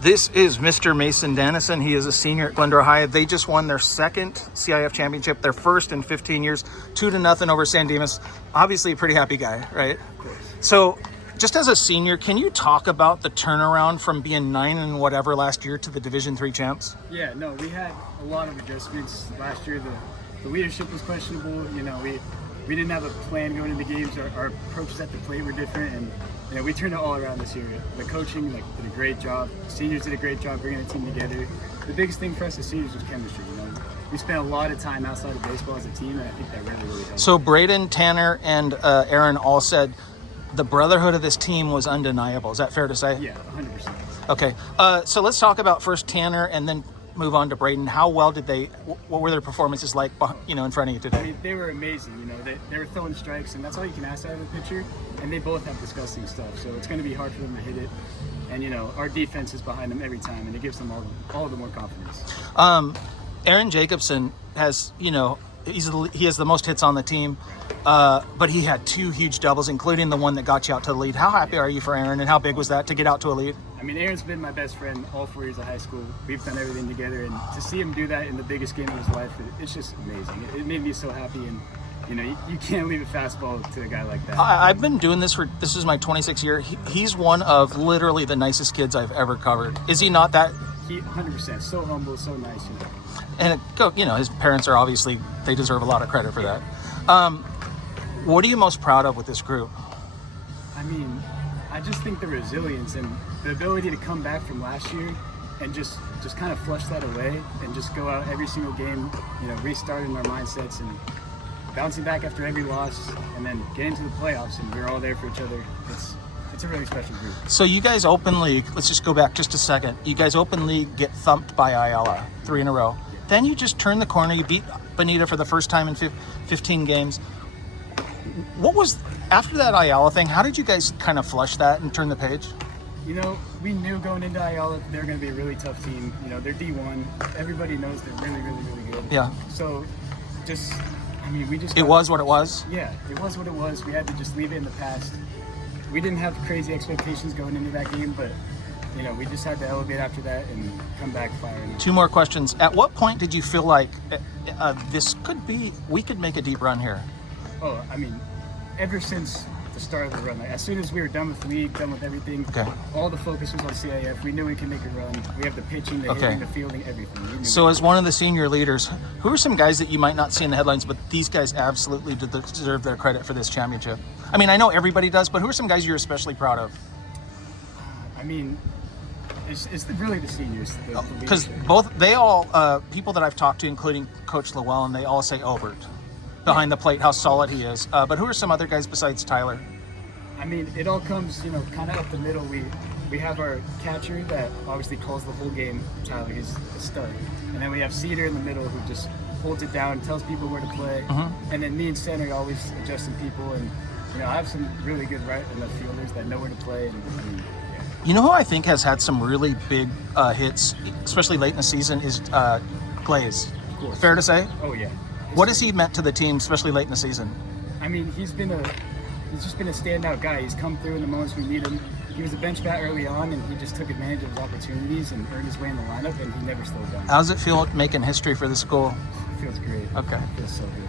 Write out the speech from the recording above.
This is Mr. Mason Danison. He is a senior at Glendora High. They just won their second CIF championship, their first in 15 years, 2-0 over San Dimas. Obviously a pretty happy guy, right? Of course. So just as a senior, can you talk about the turnaround from being 9 and whatever last year to the Division III champs? Yeah, no, we had a lot of adjustments last year. The leadership was questionable. You know, we didn't have a plan going into games. Our approaches at the plate were different, and you know, we turned it all around this year. The coaching did a great job. The seniors did a great job bringing the team together. The biggest thing for us as seniors was chemistry. You know, we spent a lot of time outside of baseball as a team, and I think that really helped. So Braden, Tanner, and Aaron all said the brotherhood of this team was undeniable. Is that fair to say? Yeah, 100%. Okay. So let's talk about first Tanner and then move on to Braden. How well did what were their performances like, in front of you today? I mean, they were amazing. You know, they were throwing strikes, and that's all you can ask out of a pitcher. And they both have disgusting stuff, so it's going to be hard for them to hit it. And you know, our defense is behind them every time, and it gives them all the more confidence. Aaron Jacobson has, he has the most hits on the team, but he had 2 huge doubles, including the one that got you out to the lead. How happy are you for Aaron, and how big was that to get out to a lead? I mean, Aaron's been my best friend all 4 years of high school. We've done everything together, and to see him do that in the biggest game of his life, it's just amazing. It made me so happy, and you know, you can't leave a fastball to a guy like that. I've been doing this this is my 26th year. He's one of literally the nicest kids I've ever covered. Is he not that? He 100%, so humble, so nice. And his parents are they deserve a lot of credit for that. What are you most proud of with this group? I mean, I just think the resilience and the ability to come back from last year and just kind of flush that away and just go out every single game, restarting our mindsets and bouncing back after every loss and then get into the playoffs, and we're all there for each other. It's a really special group. So you guys open league, let's just go back just a second. You guys open league get thumped by Ayala 3 in a row. Yeah. Then you just turn the corner, you beat Bonita for the first time in 15 games. What was, after that Ayala thing, how did you guys kind of flush that and turn the page? You know, we knew going into Ayala they're going to be a really tough team. You know, they're D1. Everybody knows they're really, really, really good. Yeah. So it was what it was? Yeah, it was what it was. We had to just leave it in the past. We didn't have crazy expectations going into that game, but we just had to elevate after that and come back firing. 2 more questions. At what point did you feel like we could make a deep run here? Oh, I mean, ever since the start of the run, as soon as we were done with league, done with everything, all the focus was on CIF. We knew we could make a run. We have the pitching, the hitting, the fielding, everything. So as one of the senior leaders, who are some guys that you might not see in the headlines, but these guys absolutely deserve their credit for this championship? I mean, I know everybody does, but who are some guys you're especially proud of? I mean, it's really the seniors. Because people that I've talked to, including Coach Llewellyn, they all say Obert behind the plate, how solid he is. But who are some other guys besides Tyler? I mean, it all comes, kind of up the middle. We have our catcher that obviously calls the whole game. Tyler, he's a stud. And then we have Cedar in the middle who just holds it down, tells people where to play. And then me and center are always adjusting people. And I have some really good right and left fielders that know where to play. And You know who I think has had some really big hits, especially late in the season, is Glaze. Fair to say? Oh yeah. What has he meant to the team, especially late in the season? I mean, he's just been a standout guy. He's come through in the moments we need him. He was a bench bat early on, and he just took advantage of his opportunities and earned his way in the lineup, and he never slowed down. How does it feel making history for the school? It feels great. Okay. It feels so good.